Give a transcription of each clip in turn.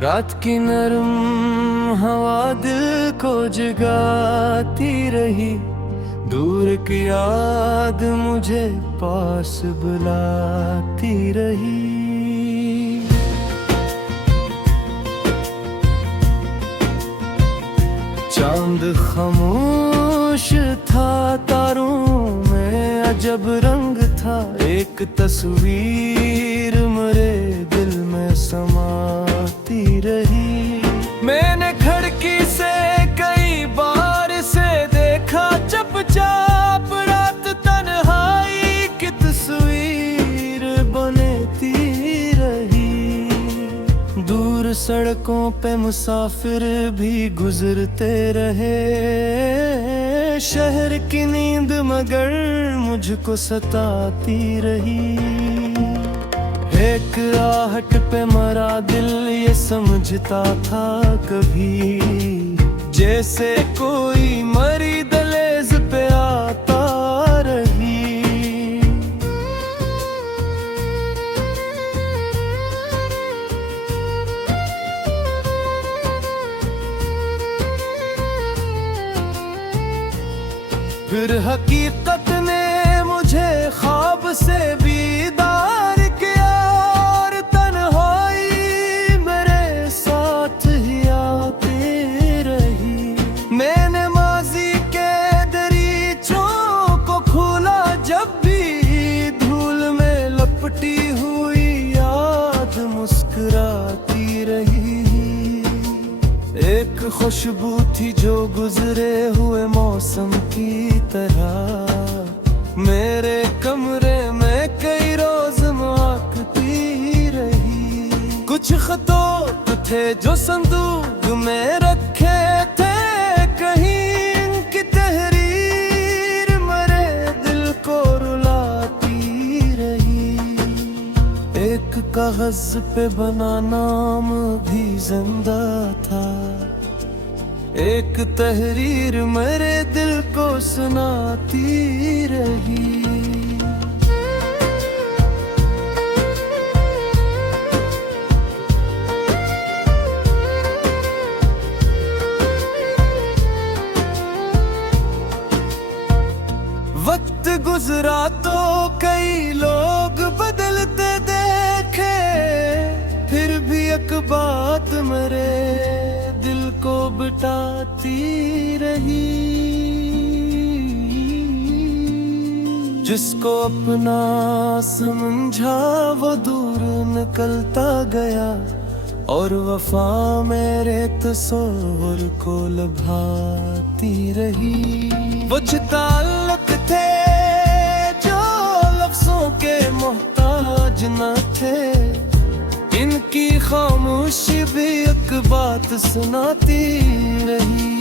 रात की नरम हवा दिल को जगाती रही, दूर की याद मुझे पास बुलाती रही। चांद खामोश था, तारों में अजब रंग था, एक तस्वीर मेरे दिल में समाती रही। मैंने खिड़की से कई बार से देखा चुपचाप, रात तन्हाई की तस्वीर बनती रही। दूर सड़कों पे मुसाफिर भी गुजरते रहे, शहर की नींद मगर मुझको सताती रही। एक आहट पे मरा दिल ये समझता था कभी, जैसे कोई मरी दहलीज पे आता रही। फिर हकीकत ने मुझे ख्वाब से बीदार किया, और तन्हाई मेरे साथ ही आती रही। मैंने माजी के दरीचों को खोला, जब भी धूल में लपटी हुई याद मुस्कुराती रही। एक खुशबू थी जो गुजरे हुए मौसम की तरह, मेरे कमरे में कई रोज महकती रही। कुछ खतों थे जो संदूक में रखे थे, कहीं इनकी तहरीर मेरे दिल को रुलाती रही। एक कागज पे बना नाम भी जिंदा था, एक तहरीर मेरे दिल को सुनाती रही। वक्त गुजरा तो कई लोग बदलते देखे, फिर भी एक बात मेरे दिल को बिठाती रही। जिसको अपना समझा वो दूर निकलता गया, और वफा मेरे तस्वीर को लुभाती रही। वो ताल्लुक थे जो लफ्जों के मोहताज न थे, इनकी खामोशी भी एक बात सुनाती रही।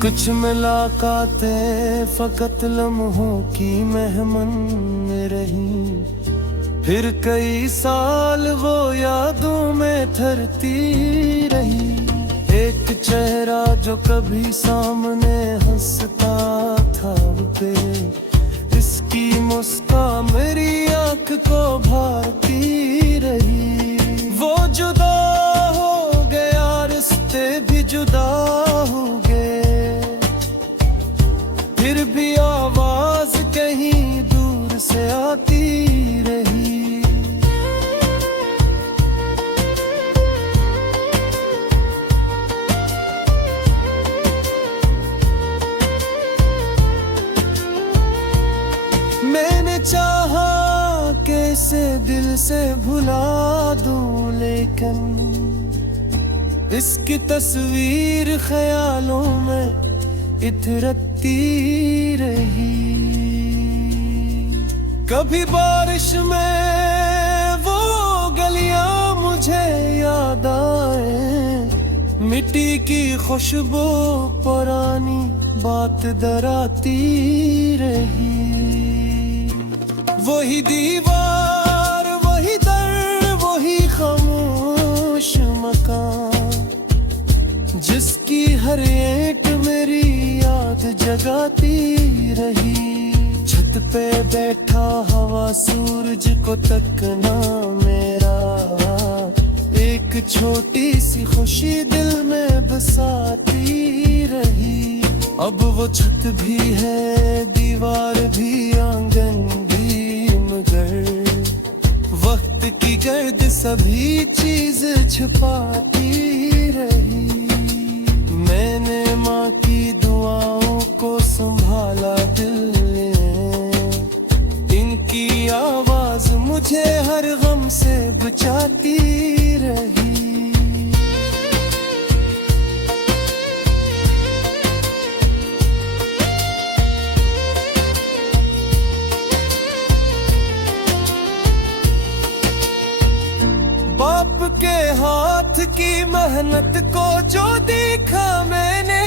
कुछ मुलाकातें फकत लम्हों की मेहमान रही, फिर कई साल वो यादों में ठहरती रही। एक चेहरा जो कभी सामने हंसता था पे, इसकी मुस्कान मेरी आँख को भारती रही। वो जुदा हो गया, रिश्ते भी जुदा हो गए, फिर भी आवाज कहीं दूर से आती रही। मैंने चाहा कैसे दिल से भुला दूं, लेकिन इसकी तस्वीर ख्यालों में इतरती रही। कभी बारिश में वो गलियां मुझे याद आए, मिट्टी की खुशबू पुरानी बात दराती रही। वही दीवार, वही दर, वही खामोश मकान, जिसकी हर ईंट मेरी याद जगाती रही। छत पे बैठा हवा सूरज को तकना मेरा एक एक छोटी सी खुशी दिल में बसाती रही। अब वो छत भी है, दीवार भी, आंगन भी, मगर वक्त की गर्द सभी चीज छुपाती रही। मैंने माँ की दुआओं को संभाला दिल में, इनकी आवाज मुझे हर गम से बचाती रही। बाप के हाथ की मेहनत को जो देखा मैंने,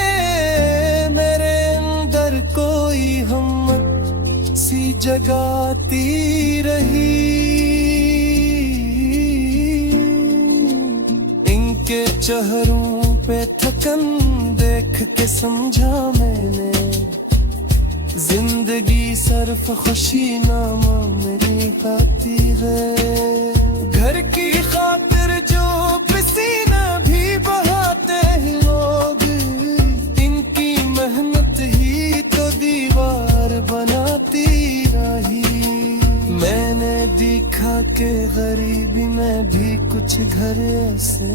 मेरे अंदर कोई हिम्मत सी जगाती रही। इनके चेहरों पे थकन देख के समझा मैंने, जिंदगी सिर्फ खुशी नामा मेरी गाती है। घर की खातिर जो पसीना भी बहाते हैं लोग, इनकी मेहनत ही तो दीवार बनाती रही। मैंने देखा कि गरीबी में भी कुछ घर ऐसे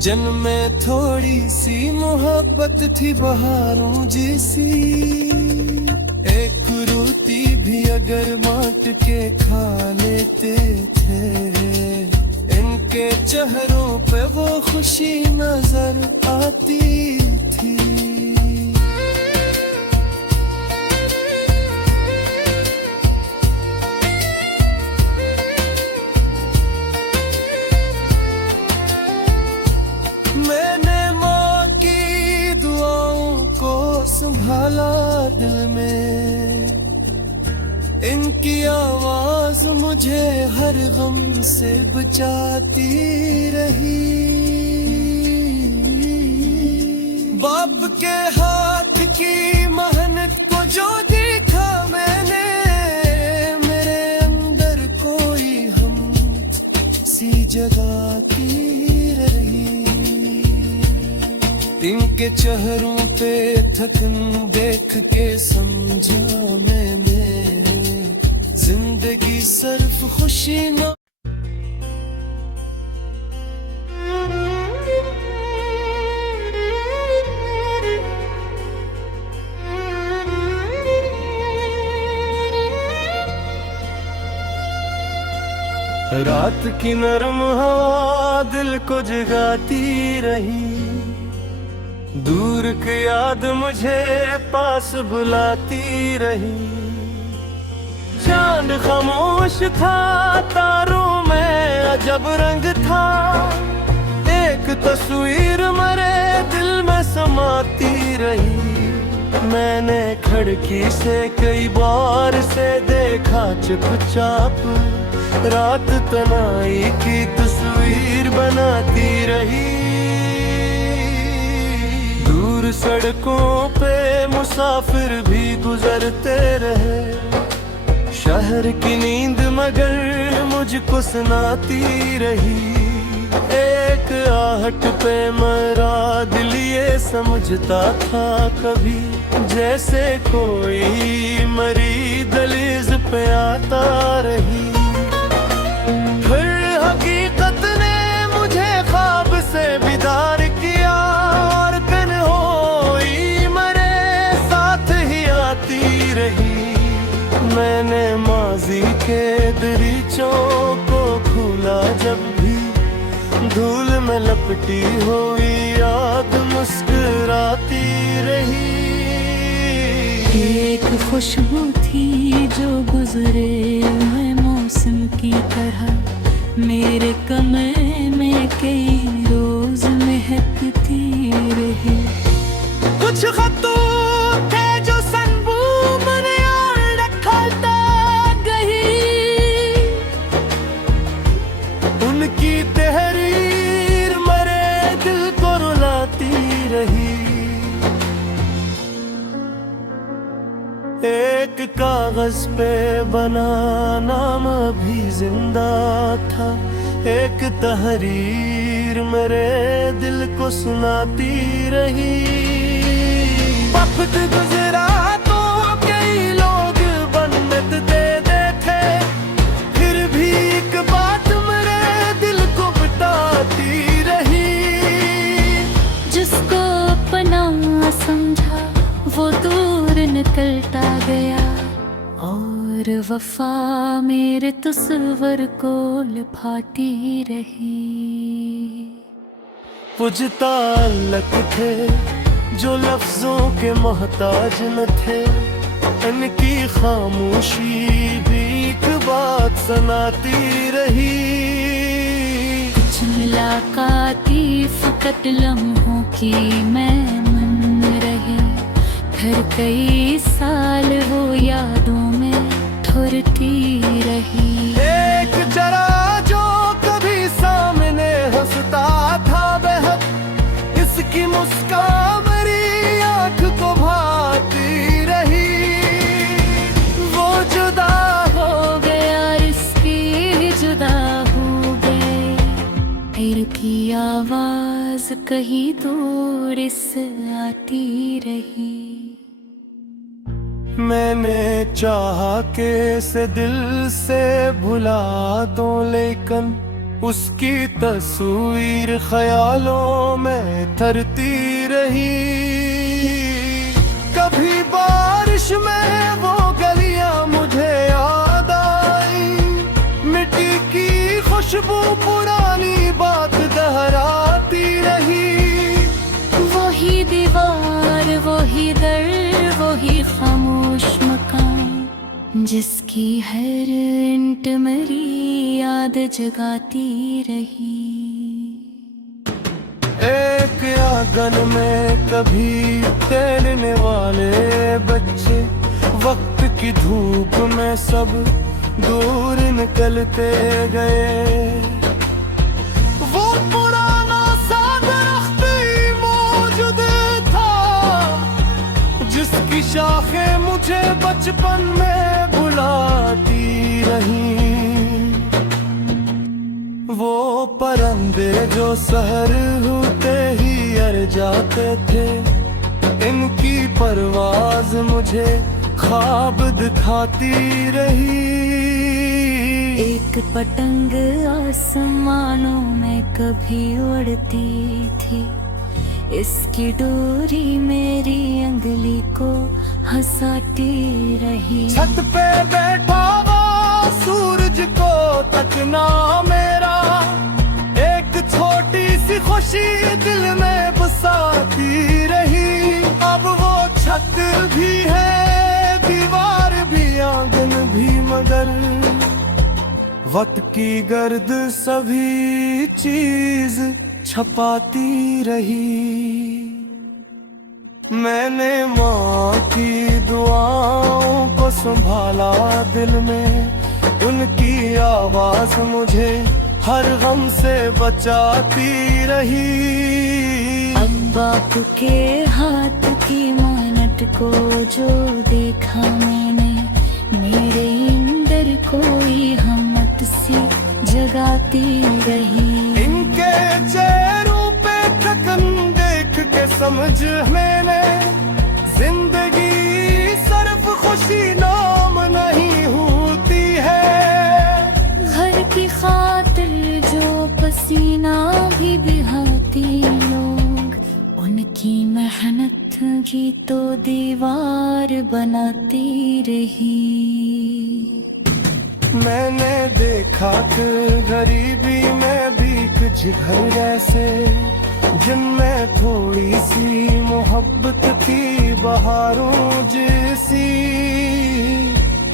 जन्मे, थोड़ी सी मोहब्बत थी बहारों जैसी। एक रोटी भी अगर बांट के खा लेते थे, इनके चेहरों पे वो खुशी नजर आती थी। मैंने माँ की दुआओं को संभाला दिल में, इनकी आवाज मुझे हर गम से बचाती रही। बाप के हाथ की मेहनत को जो देखा मैंने, मेरे अंदर कोई हिम्मत सी जगाती रही। इनके चेहरों पे थकन देख के समझा मैंने, जिंदगी सिर्फ खुशी न। रात की नरम हवा दिल को जगाती रही, दूर की याद मुझे पास बुलाती रही। चांद खामोश था, तारों में अजब रंग था, एक तस्वीर मेरे दिल में समाती रही। मैंने खिड़की से कई बार से देखा चुपचाप, रात तन्हाई की तस्वीर बनाती रही। दूर सड़कों पे मुसाफिर भी गुजरते रहे, शहर की नींद मगर मुझको सुनाती रही। एक आहट पे मेरा दिल ये समझता था कभी, जैसे कोई मरी दहलीज पे आता रही। फिर हकीकत ने मुझे ख्वाब से बीदार किया, और तन्हाई मेरे साथ ही आती रही। मैंने माजी के दरीचों को खोला जब भी, धूल में लपटी हुई याद मुस्कुराती रही। एक खुशबू थी जो गुजरे मैं मौसम की तरह, मेरे कमरे में कई रोज महकती रही। कुछ खतों थे जो सनबू मन यार रखता गई, उनकी तहरीर मेरे दिल को रुलाती रही। एक कागज पे बना नाम भी जिंदा था, एक तहरीर मेरे दिल को सुनाती रही। वक्त गुजरा तो कई लोग बन्नत दे देते, फिर भी एक बात मेरे दिल को बताती रही। जिसको अपना समझा वो दूर निकलता गया, और वफा मेरे तस्वर को लुभाती रही। कुछ ताल्लुक थे जो लफ्जों के मोहताज न थे, इनकी खामोशी भी एक बात सुनाती रही। कुछ मुलाकाती फकत लम्हों की मैं मन रहे, फिर कई साल वो यादों में ठुरती रही। एक जरा जो कभी सामने हंसता था बेहद, इसकी मुस्कान मेरी आंख को भाती रही। वो जुदा हो गया, इसकी जुदा हो गए, फिर की आवाज कहीं दूर से आती रही। मैंने चाहा कि इसे दिल से भुला दूं, लेकिन उसकी तस्वीर ख्यालों में तरती रही। कभी बारिश में वो गलियां मुझे याद आई, मिट्टी की खुशबू पुरानी बात दोहराती रही। वही दीवार, वही दर, वही खामोश मकान, जिसकी हर इंट मेरी याद जगाती रही। एक आंगन में कभी तैरने वाले बच्चे, वक्त की धूप में सब दूर निकलते गए। वो पुराना सा दरख्त मौजूद था, जिसकी शाखें मुझे बचपन में बुलाती रही। वो परिंदे जो सहर होते ही अर जाते थे, इनकी परवाज मुझे ख्वाब दिखाती रही। एक पतंग आसमानों में कभी उड़ती थी, इसकी डोरी मेरी अंगली को हंसाती रही। छत पे बैठा हुआ सूरज को तकना मेरा, एक छोटी सी खुशी दिल में बसाती रही। अब वो छत भी है, दीवार भी, आंगन भी, मगर वक्त की गर्द सभी चीज छपाती रही। मैंने माँ की दुआओं को संभाला दिल में, उनकी आवाज मुझे हर गम से बचाती रही। अब बाप के हाथ की मानट को जो देखा मैंने, मेरे अंदर कोई हमत सी जगाती रही। इनके चेहरों पे थकन देख के समझ मैंने, जिंदगी सिर्फ खुशी नाम नहीं होती है। घर की खातिर जो पसीना भी बहाती लोग, उनकी मेहनत की तो दीवार बनाती रही। मैंने देखा कि गरीबी में भी कुछ घर ऐसे, जिनमें थोड़ी सी मोहब्बत की बहारों जैसी।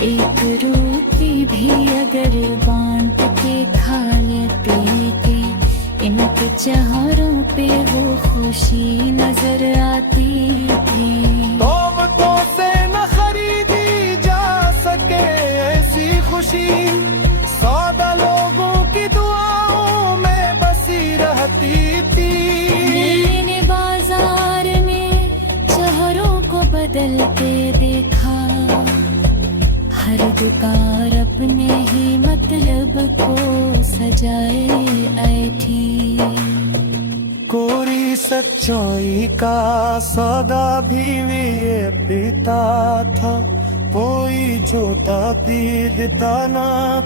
एक रोटी भी अगर बांट के खा लेते थे, इनके चेहरों पे वो खुशी नजर आती थी। तोबतों से न खरीदी जा सके ऐसी खुशी, सादा लोगों की दुआओं में बसी रहती थी। मैंने बाजार में चेहरों को बदलते देखा, हर दुकान अपने ही मतलब को सजाए सच्चाई का सौदा भी ये पीता था, कोई जोता पीता ना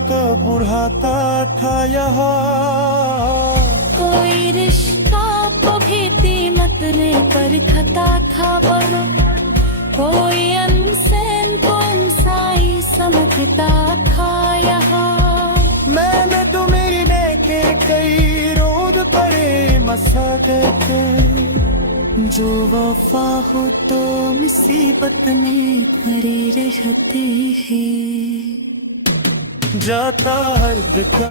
तो बुढ़ाता था यहाँ। कोई रिश्ता को भी कीमत ले कर खता था बड़ा, कोई अनसेन को इंसाई समझता था यहाँ। मैंने दुमिरने के कई रोद पड़े मसादत, जो वफा हो तो मुसीबत में भरे रहते हैं। जाता हर दिखा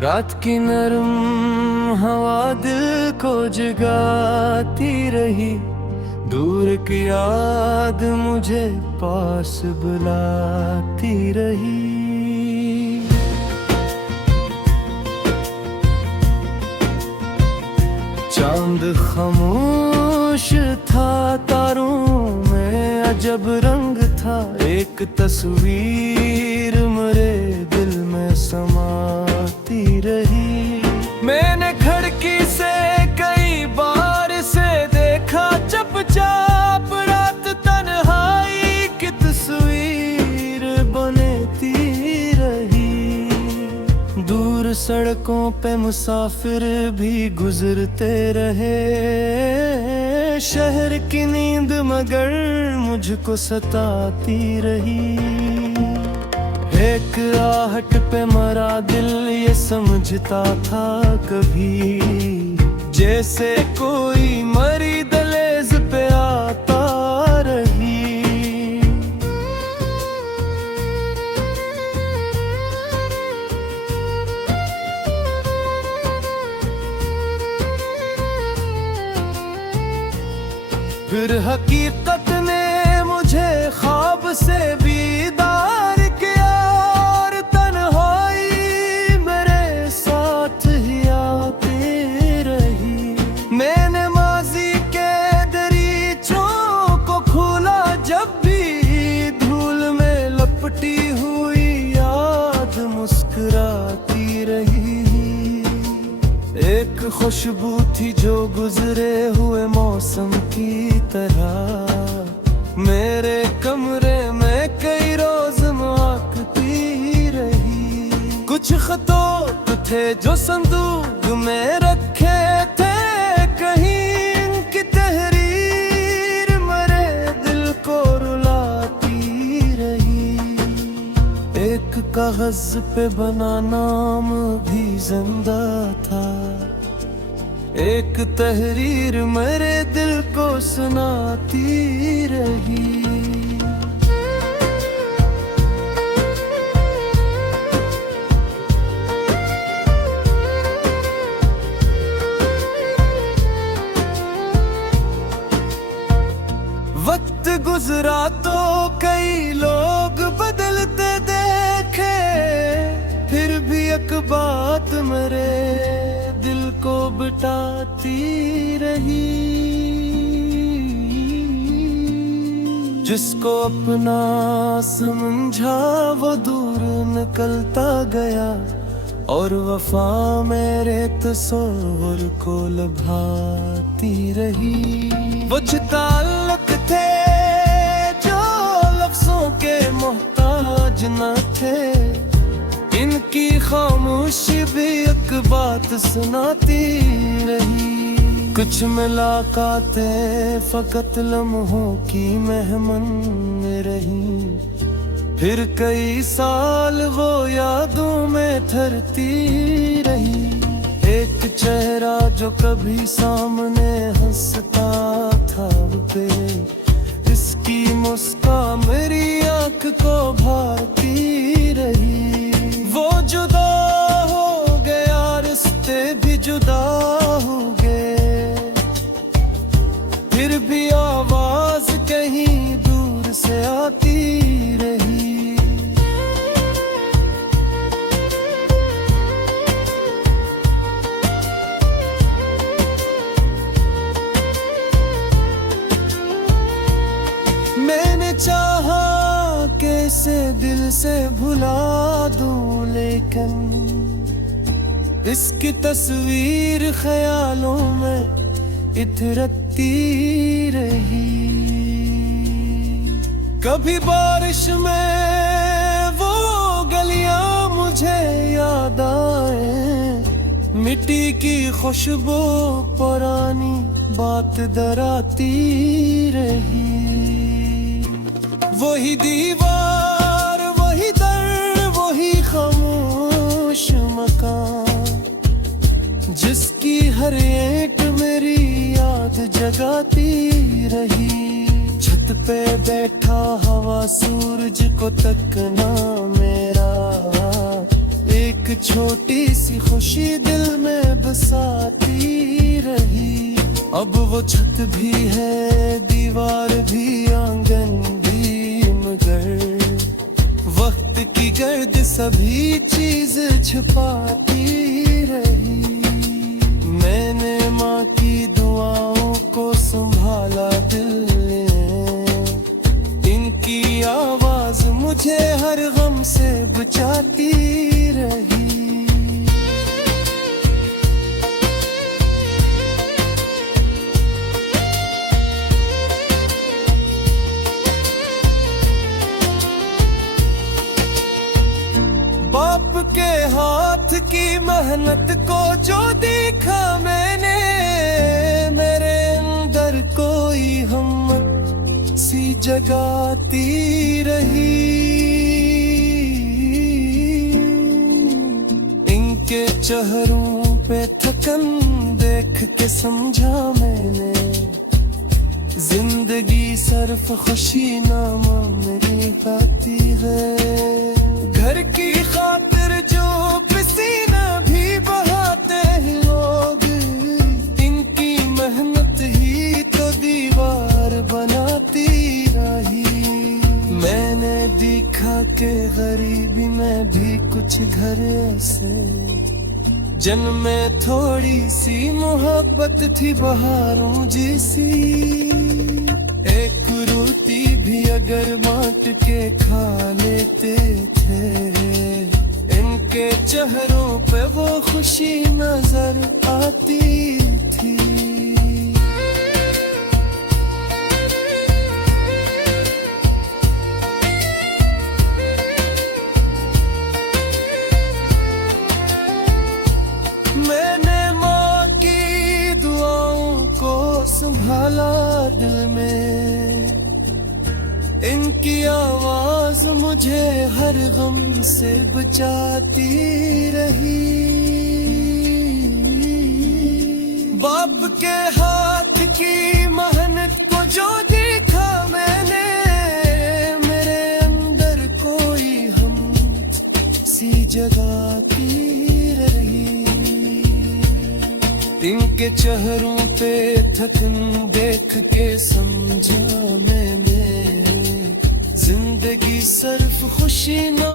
रात की नरम हवा दिल को जगाती रही, दूर की याद मुझे पास बुलाती रही। चांद खामोश था, तारों में अजब रंग था, एक तस्वीर मेरे दिल में समाती रही। मैंने खिड़की से कई बार से देखा चुपचाप, रात तन्हाई की तस्वीर बनती रही। दूर सड़कों पे मुसाफिर भी गुजरते रहे, शहर की नींद मगर मुझको सताती रही। एक आहट पे मरा दिल ये समझता था कभी, जैसे कोई मरी दहलीज पे आता रही। फिर हकीकत ने मुझे ख्वाब से बीदार किया, और तन्हाई मेरे साथ ही आती रही। मैंने माजी के दरीचों को खोला, जब भी धूल में लपटी हुई याद मुस्कुराती रही। एक खुशबू थी जो गुजरे हुए मौसम की तरह, मेरे कमरे में कई रोज महकती रही। कुछ खतों थे जो संदूक में रखे थे, कहीं इनकी तहरीर मेरे दिल को रुलाती रही। एक कागज पे बना नाम भी जिंदा था, एक तहरीर मेरे दिल को सुनाती रही। वक्त गुजरा तो कई लोग बदलते देखे, फिर भी एक बात मेरे दिल को बिठाती रही। जिसको अपना समझा वो दूर निकलता गया, और वफा मेरे तस्वर को लुभाती रही। वो ताल्लुक थे जो लफ्जों के मोहताज न थे, इनकी खामोशी भी एक बात सुनाती रही। कुछ मुलाकातें फकत लम्हों की मेहमान रही, फिर कई साल वो यादों में ठहरती रही। एक चेहरा जो कभी सामने हंसता था पे, इसकी मुस्कान मेरी आंख को भारती रही। वो जुदा हो गया, रिश्ते भी जुदा हो गए, फिर भी आवाज कहीं दूर से आती रही। से भुला दूं, लेकिन इसकी तस्वीर ख्यालों में इतरती रही। कभी बारिश में वो गलियां मुझे याद आए, मिट्टी की खुशबू पुरानी बात डराती रही। वही दीवार, वही दर, वही खामोश मकान, जिसकी हर ईंट मेरी याद जगाती रही। छत पे बैठा हवा सूरज को तकना मेरा, एक छोटी सी खुशी दिल में बसाती रही। अब वो छत भी है, दीवार भी, आंगन भी, मगर वक्त की गर्द सभी चीज छुपाती रही। मैंने माँ की दुआओं को संभाला दिल ने, इनकी आवाज मुझे हर गम से बचाती रही। बाप के हाथ की मेहनत को जो देखा मैंने, मेरे अंदर कोई हिम्मत सी जगाती रही। इनके चेहरों पे थकन देख के समझा मैंने, जिंदगी सिर्फ खुशी नामा मेरी गाती है। घर की खातिर जो पसीना भी बहाते हैं लोग, इनकी मेहनत ही तो दीवार बनाती रही। मैंने देखा कि गरीबी में भी कुछ घर ऐसे, जिनमें थोड़ी सी मोहब्बत थी बहारों जैसी। एक रोटी भी अगर बांट के खा लेते थे, इनके चेहरों पे वो खुशी नजर आती थी। मैंने माँ की दुआओं को संभाला दिल में, इनकी आवाज मुझे हर गम से बचाती रही। बाप के हाथ की मेहनत को जो देखा मैंने, मेरे अंदर कोई हम सी जगाती रही। इनके चेहरों पे थकन देख के समझा मैंने, जिंदगी सिर्फ खुशी न